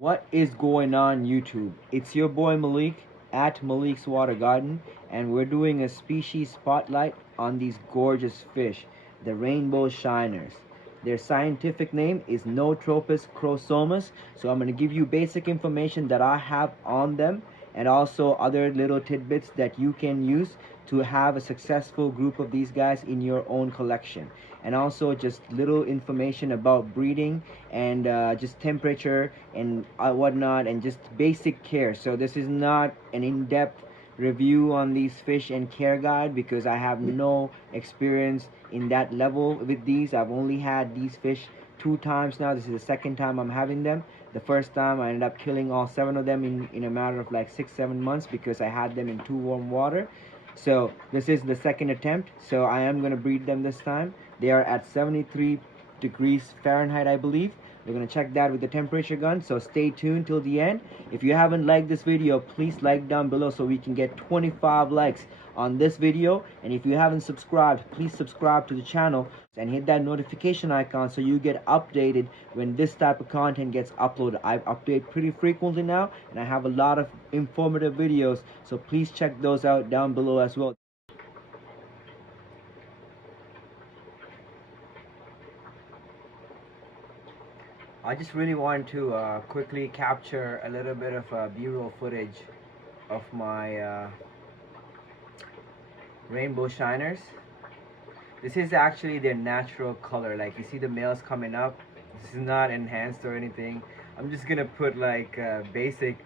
What is going on YouTube? It's your boy Malik at Malik's Water Garden, and we're doing a species spotlight on these gorgeous fish, the rainbow shiners. Their scientific name is Notropis Chrosomus, so I'm going to give you basic information that I have on them and also other little tidbits that you can use to have a successful group of these guys in your own collection, and also just little information about breeding and just temperature and whatnot, and just basic care. So this is not an in-depth review on these fish and care guide because I have no experience in that level with these. I've only had these fish 2 times now. This is the second time I'm having them. The first time I ended up killing all 7 of them in a matter of like 6-7 months because I had them in too warm water. So this is the second attempt, so I am going to breed them this time. They are at 73 degrees Fahrenheit, I believe. We're going to check that with the temperature gun, so stay tuned till the end. If you haven't liked this video, please like down below so we can get 25 likes on this video. And if you haven't subscribed, please subscribe to the channel and hit that notification icon so you get updated when this type of content gets uploaded. I update pretty frequently now, and I have a lot of informative videos, so please check those out down below as well. I just really want to quickly capture a little bit of B-roll footage of my rainbow shiners. This is actually their natural color. Like, you see the males coming up. This is not enhanced or anything. I'm just gonna put like basic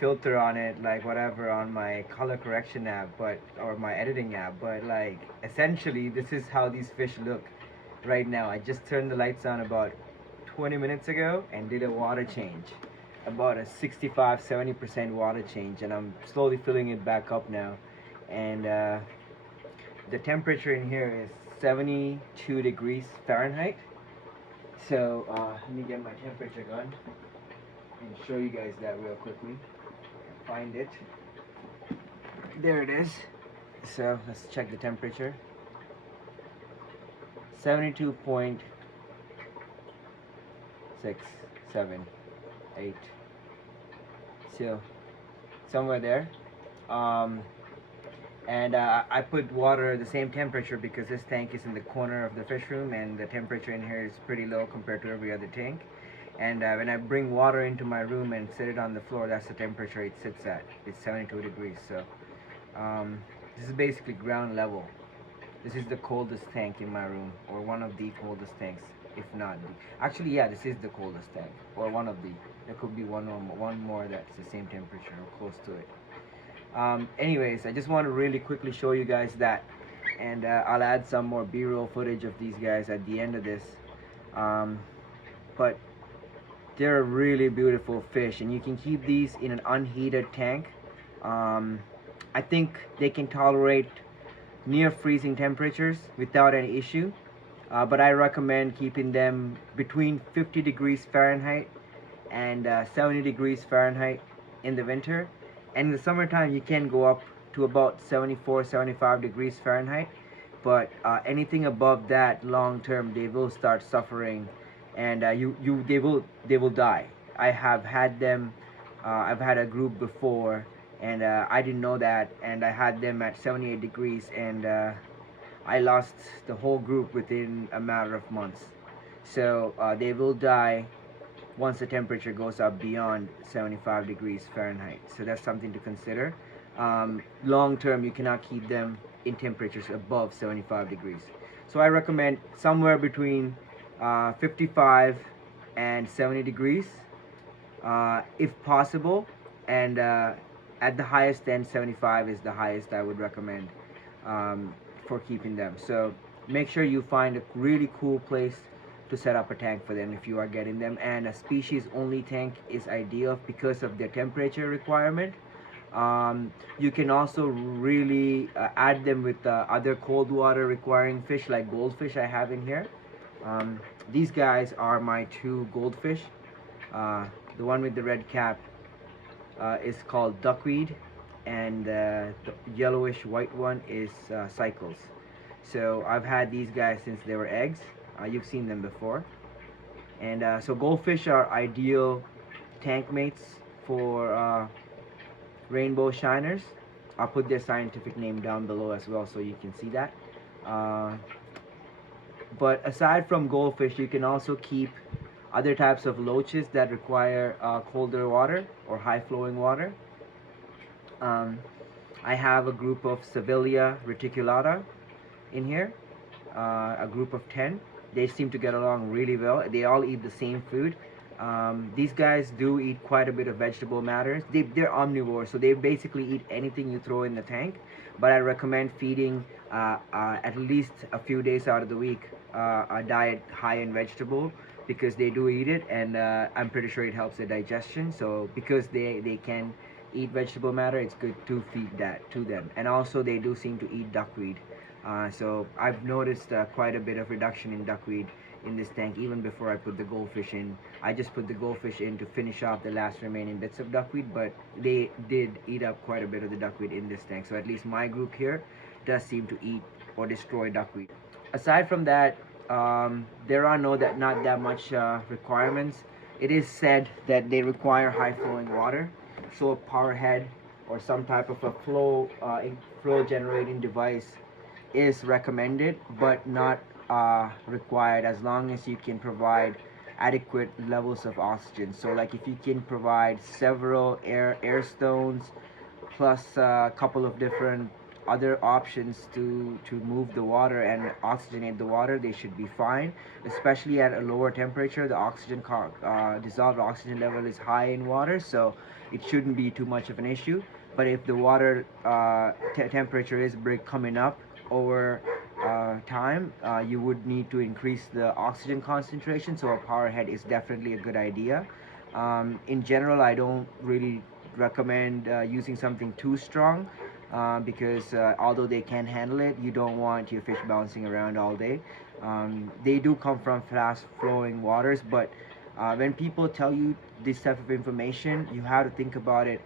filter on it, like whatever, on my color correction app, or my editing app, but like essentially this is how these fish look right now. I just turned the lights on about 20 minutes ago and did a water change, about a 65-70% water change, and I'm slowly filling it back up now. And the temperature in here is 72 degrees Fahrenheit. So let me get my temperature gun and show you guys that real quickly. Find it. There it is. So let's check the temperature. 72.6, 7, 8. So somewhere there. And I put water the same temperature because this tank is in the corner of the fish room, and the temperature in here is pretty low compared to every other tank. And when I bring water into my room and set it on the floor, that's the temperature it sits at. It's 72 degrees. So this is basically ground level. This is the coldest tank in my room, or one of the coldest tanks, if not the. Actually, yeah, this is the coldest tank, or one of the. There could be one more that's the same temperature or close to it. Anyways, I just want to really quickly show you guys that, and I'll add some more B-roll footage of these guys at the end of this. But they're a really beautiful fish, and you can keep these in an unheated tank. I think they can tolerate near freezing temperatures without any issue, but I recommend keeping them between 50 degrees Fahrenheit and 70 degrees Fahrenheit in the winter. And in the summertime you can go up to about 74-75 degrees Fahrenheit, but anything above that long term, they will start suffering, and they will die. I have had them. I've had a group before, and I didn't know that, and I had them at 78 degrees, and I lost the whole group within a matter of months. So they will die once the temperature goes up beyond 75 degrees Fahrenheit. So that's something to consider. Long term, you cannot keep them in temperatures above 75 degrees. So I recommend somewhere between 55 and 70 degrees if possible, and at the highest end, 75 is the highest I would recommend for keeping them. So make sure you find a really cool place to set up a tank for them if you are getting them, and a species only tank is ideal because of their temperature requirement. You can also really add them with other cold water requiring fish like goldfish I have in here. These guys are my two goldfish. The one with the red cap is called duckweed, and the yellowish white one is cycles. So I've had these guys since they were eggs. You've seen them before. And so goldfish are ideal tank mates for rainbow shiners. I'll put their scientific name down below as well so you can see that. Uh, but aside from goldfish, you can also keep other types of loaches that require colder water or high flowing water. Um, I have a group of Sevilla reticulata in here, a group of 10. They seem to get along really well. They all eat the same food. These guys do eat quite a bit of vegetable matter. They're omnivores, so they basically eat anything you throw in the tank. But I recommend feeding at least a few days out of the week a diet high in vegetable, because they do eat it, and I'm pretty sure it helps their digestion. So because they can eat vegetable matter, it's good to feed that to them. And also they do seem to eat duckweed. So I've noticed quite a bit of reduction in duckweed in this tank even before I put the goldfish in. I just put the goldfish in to finish off the last remaining bits of duckweed, but they did eat up quite a bit of the duckweed in this tank. So at least my group here does seem to eat or destroy duckweed. Aside from that, there are not that much requirements. It is said that they require high flowing water, so a power head or some type of a flow generating device is recommended, but not required, as long as you can provide adequate levels of oxygen. So like if you can provide several air stones plus a couple of different other options to move the water and oxygenate the water, they should be fine. Especially at a lower temperature, the dissolved oxygen level is high in water, so it shouldn't be too much of an issue. But if the water temperature is coming up over time, you would need to increase the oxygen concentration, so a power head is definitely a good idea. In general, I don't really recommend using something too strong, because although they can handle it, you don't want your fish bouncing around all day. They do come from fast flowing waters, but when people tell you this type of information, you have to think about it.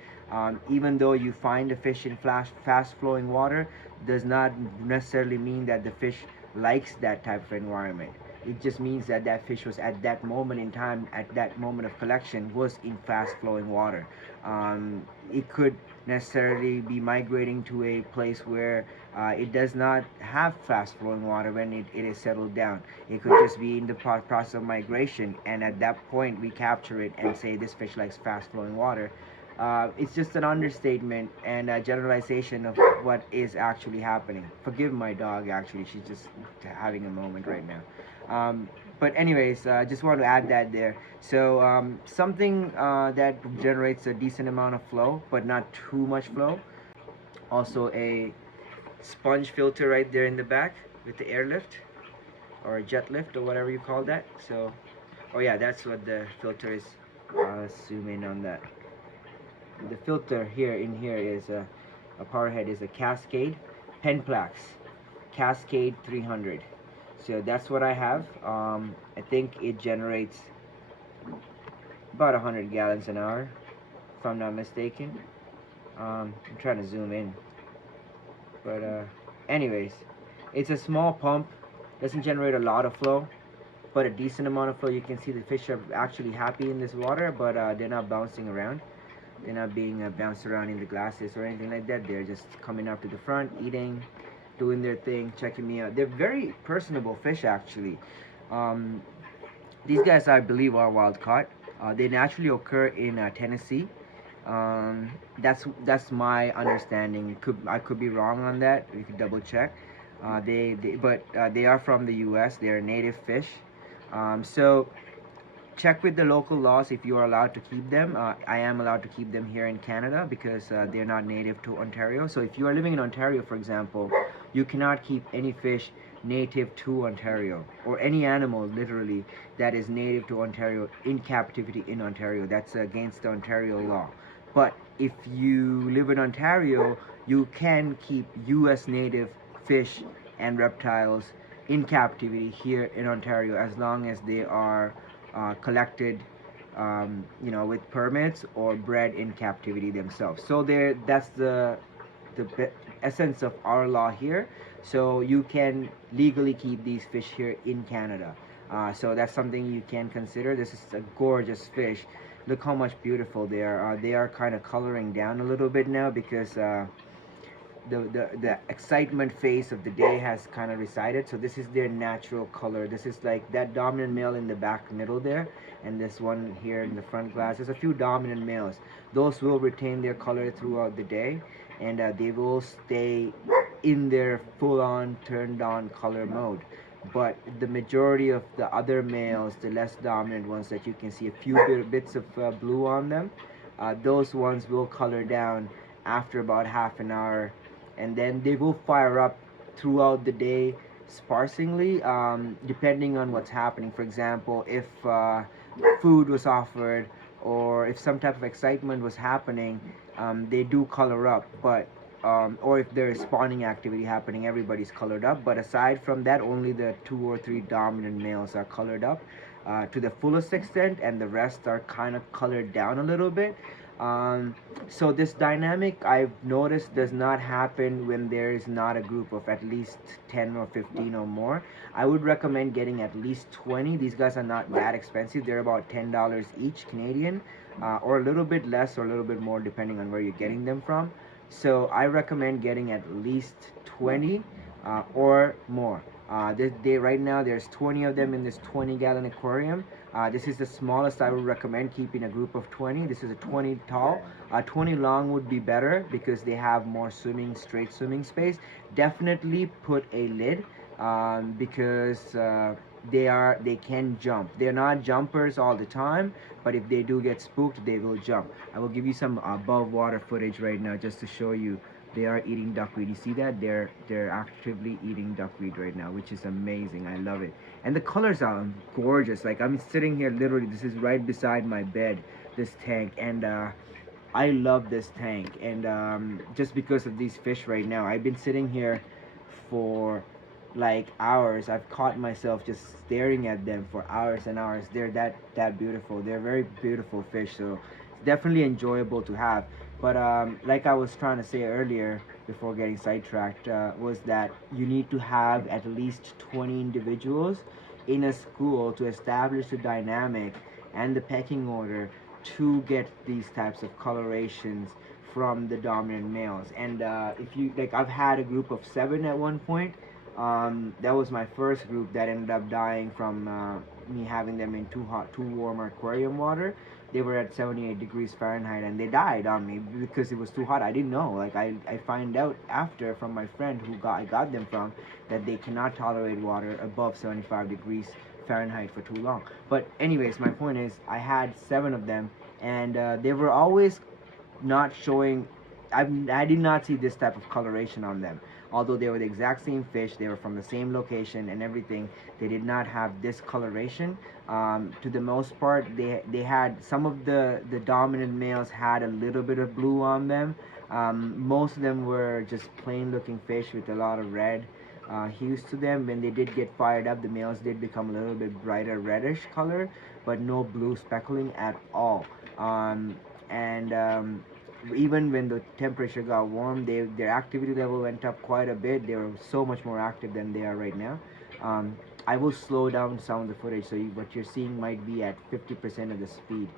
Even though you find a fish in fast flowing water, does not necessarily mean that the fish likes that type of environment. It just means that that fish was at that moment in time, at that moment of collection, was in fast flowing water. It could necessarily be migrating to a place where it does not have fast flowing water when it is settled down. It could just be in the process of migration, and at that point we capture it and say this fish likes fast flowing water. It's just an understatement and a generalization of what is actually happening. Forgive my dog, actually, she's just having a moment right now. But anyways, I just want to add that there. So something that generates a decent amount of flow, but not too much flow. Also a sponge filter right there in the back with the airlift or jet lift or whatever you call that. So, oh yeah, that's what the filter is. Zoom in on that. The filter here is a power head is a Cascade Penplax Cascade 300. So that's what I have. I think it generates about 100 gallons an hour, if I'm not mistaken. I'm trying to zoom in, but anyways, it's a small pump, doesn't generate a lot of flow, but a decent amount of flow. You can see the fish are actually happy in this water, but they're not bouncing around. They're not being bounced around in the glasses or anything like that. They're just coming up to the front, eating, doing their thing, checking me out. They're very personable fish, actually. These guys, I believe, are wild caught. They naturally occur in Tennessee. That's my understanding. I could be wrong on that. You could double check. But they are from the U.S. They are native fish. So check with the local laws if you are allowed to keep them. I am allowed to keep them here in Canada because they're not native to Ontario. So if you are living in Ontario, for example, you cannot keep any fish native to Ontario, or any animal literally that is native to Ontario in captivity in Ontario. That's against the Ontario law. But if you live in Ontario, you can keep US native fish and reptiles in captivity here in Ontario, as long as they are collected with permits or bred in captivity themselves. So that's the essence of our law here. So you can legally keep these fish here in Canada. So that's something you can consider. This is a gorgeous fish. Look how much beautiful they are. They are kind of coloring down a little bit now because the excitement phase of the day has kind of resided. So this is their natural color. This is like that dominant male in the back middle there, and this one here in the front glass. There's a few dominant males. Those will retain their color throughout the day, and they will stay in their full-on turned-on color mode. But the majority of the other males, the less dominant ones that you can see a few bits of blue on them, those ones will color down after about half an hour, and then they will fire up throughout the day sparsely, depending on what's happening. For example, if food was offered or if some type of excitement was happening, they do color up. But or if there is spawning activity happening, everybody's colored up. But aside from that, only the 2 or 3 dominant males are colored up to the fullest extent, and the rest are kind of colored down a little bit. So this dynamic, I've noticed, does not happen when there is not a group of at least 10 or 15 or more. I would recommend getting at least 20. These guys are not that expensive. They're about $10 each Canadian, or a little bit less or a little bit more depending on where you're getting them from. So I recommend getting at least 20 or more. Right now there's 20 of them in this 20-gallon aquarium. This is the smallest I would recommend keeping a group of 20. This is a 20 tall. 20 long would be better because they have more straight swimming space. Definitely put a lid because they can jump. They're not jumpers all the time, but if they do get spooked, they will jump. I will give you some above water footage right now just to show you. They are eating duckweed. You see that? They're actively eating duckweed right now, which is amazing. I love it. And the colors are gorgeous. Like, I'm sitting here literally, this is right beside my bed, this tank, and I love this tank. And just because of these fish right now, I've been sitting here for like hours. I've caught myself just staring at them for hours and hours. They're that beautiful. They're very beautiful fish, so it's definitely enjoyable to have. But like I was trying to say earlier before getting sidetracked, was that you need to have at least 20 individuals in a school to establish the dynamic and the pecking order to get these types of colorations from the dominant males. And if you like, I've had a group of 7 at one point. That was my first group that ended up dying from me having them in too warm aquarium water. They were at 78 degrees Fahrenheit and they died on me because it was too hot. I didn't know. Like, I find out after from my friend I got them from, that they cannot tolerate water above 75 degrees Fahrenheit for too long. But anyways, my point is, I had 7 of them, and they were always not showing. I did not see this type of coloration on them. Although they were the exact same fish, they were from the same location and everything, they did not have this coloration. To the most part, they had, some of the dominant males had a little bit of blue on them. Most of them were just plain looking fish with a lot of red hues to them. When they did get fired up, the males did become a little bit brighter reddish color, but no blue speckling at all. And even when the temperature got warm, their activity level went up quite a bit. They were so much more active than they are right now. I will slow down some of the footage, so what you're seeing might be at 50% of the speed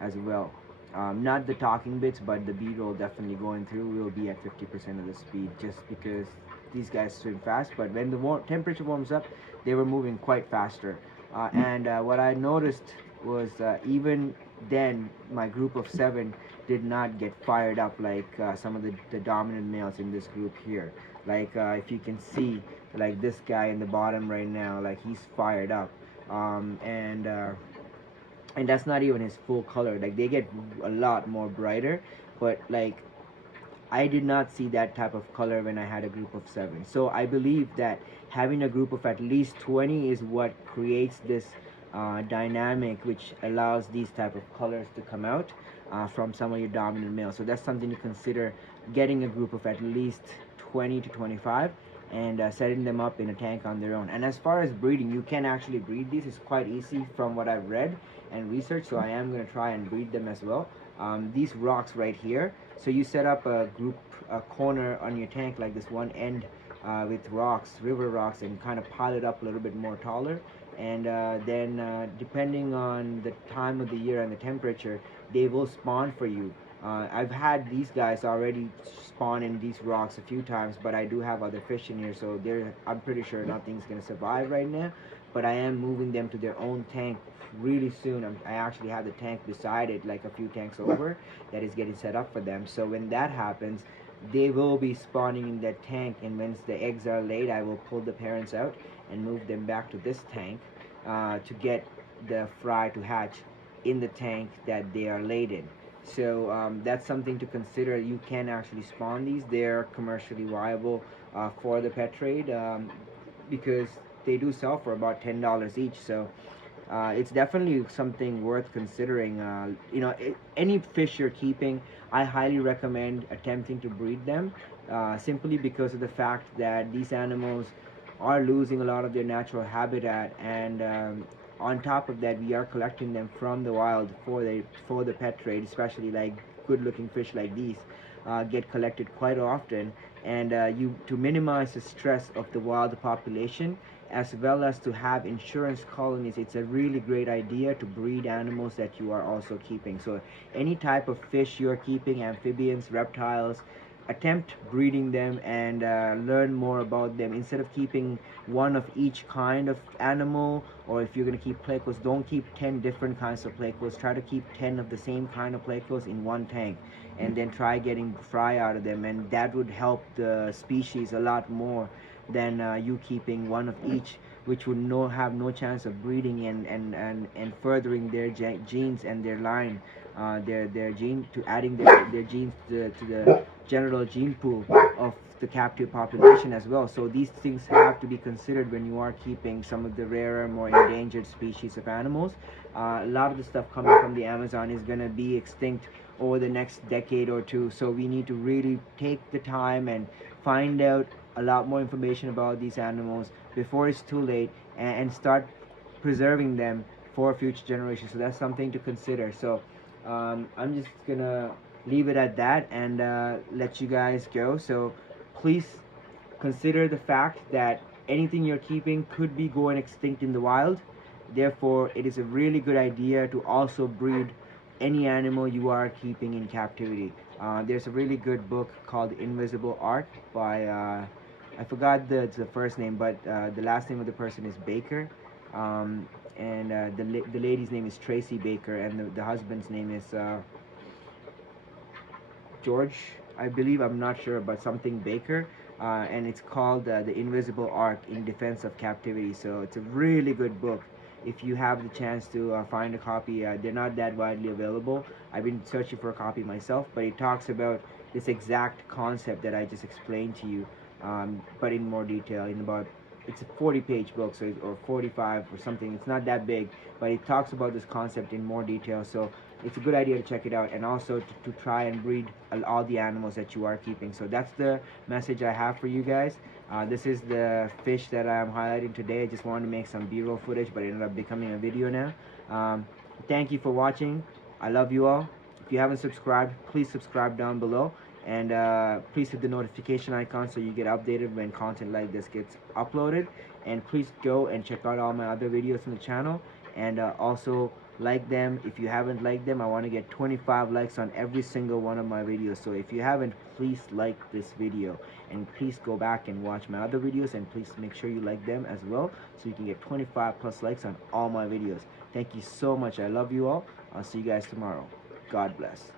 as well. Not the talking bits, but the B-roll definitely going through will be at 50% of the speed, just because these guys swim fast. But when the temperature warms up, they were moving quite faster. And what I noticed was, even then, my group of 7 did not get fired up like some of the dominant males in this group here. Like, if you can see, like this guy in the bottom right now, like, he's fired up. And that's not even his full color. Like, they get a lot more brighter, but like, I did not see that type of color when I had a group of 7. So I believe that having a group of at least 20 is what creates this dynamic, which allows these type of colors to come out from some of your dominant males. So that's something to consider, getting a group of at least 20 to 25 and setting them up in a tank on their own. And as far as breeding, you can actually breed these. It's quite easy from what I've read and researched, so I am going to try and breed them as well. These rocks right here, so you set up a corner on your tank, like this one end with rocks, river rocks, and kind of pile it up a little bit more taller, and then depending on the time of the year and the temperature, they will spawn for you. I've had these guys already spawn in these rocks a few times, but I do have other fish in here, so I'm pretty sure nothing's gonna survive right now. But I am moving them to their own tank really soon. I actually have the tank beside it, like a few tanks over, that is getting set up for them. So when that happens, they will be spawning in that tank, and once the eggs are laid, I will pull the parents out and move them back to this tank to get the fry to hatch in the tank that they are laid in. So that's something to consider. You can actually spawn these. They're commercially viable for the pet trade, because they do sell for about $10 each. So it's definitely something worth considering. Any fish you're keeping, I highly recommend attempting to breed them, simply because of the fact that these animals are losing a lot of their natural habitat, and on top of that, we are collecting them from the wild for the pet trade, especially like good looking fish like these get collected quite often, and you to minimize the stress of the wild population, as well as to have insurance colonies. It's a really great idea to breed animals that you are also keeping. So any type of fish you're keeping, amphibians, reptiles, attempt breeding them and learn more about them. Instead of keeping one of each kind of animal, or if you're going to keep plecos, don't keep 10 different kinds of plecos. Try to keep 10 of the same kind of plecos in one tank, and then try getting fry out of them, and that would help the species a lot more than you keeping one of each, which would have no chance of breeding and furthering their genes and their line, their gene, to adding their genes to the general gene pool of the captive population as well. So these things have to be considered when you are keeping some of the rarer, more endangered species of animals. A lot of the stuff coming from the Amazon is going to be extinct over the next decade or two, so we need to really take the time and find out a lot more information about these animals before it's too late, and start preserving them for future generations. So that's something to consider. So I'm just gonna leave it at that and let you guys go. So please consider the fact that anything you're keeping could be going extinct in the wild. Therefore, it is a really good idea to also breed any animal you are keeping in captivity. There's a really good book called Invisible Art by I forgot the first name, but the last name of the person is Baker, and the lady's name is Tracy Baker, and the husband's name is George, I believe. I'm not sure, but something Baker, and it's called The Invisible Art in Defense of Captivity. So it's a really good book. If you have the chance to find a copy, they're not that widely available. I've been searching for a copy myself, but it talks about this exact concept that I just explained to you, but in more detail. It's a 40-page book, so or 45 or something. It's not that big, but it talks about this concept in more detail. So it's a good idea to check it out, and also to try and breed all the animals that you are keeping. So that's the message I have for you guys. This is the fish that I'm highlighting today. I just wanted to make some B-roll footage, but it ended up becoming a video now. Thank you for watching. I love you all. If you haven't subscribed, please subscribe down below, and please hit the notification icon so you get updated when content like this gets uploaded. And please go and check out all my other videos on the channel, and also like them. If you haven't liked them, I want to get 25 likes on every single one of my videos. So if you haven't, please like this video, and please go back and watch my other videos, and please make sure you like them as well, so you can get 25 plus likes on all my videos. Thank you so much. I love you all. I'll see you guys tomorrow. God bless.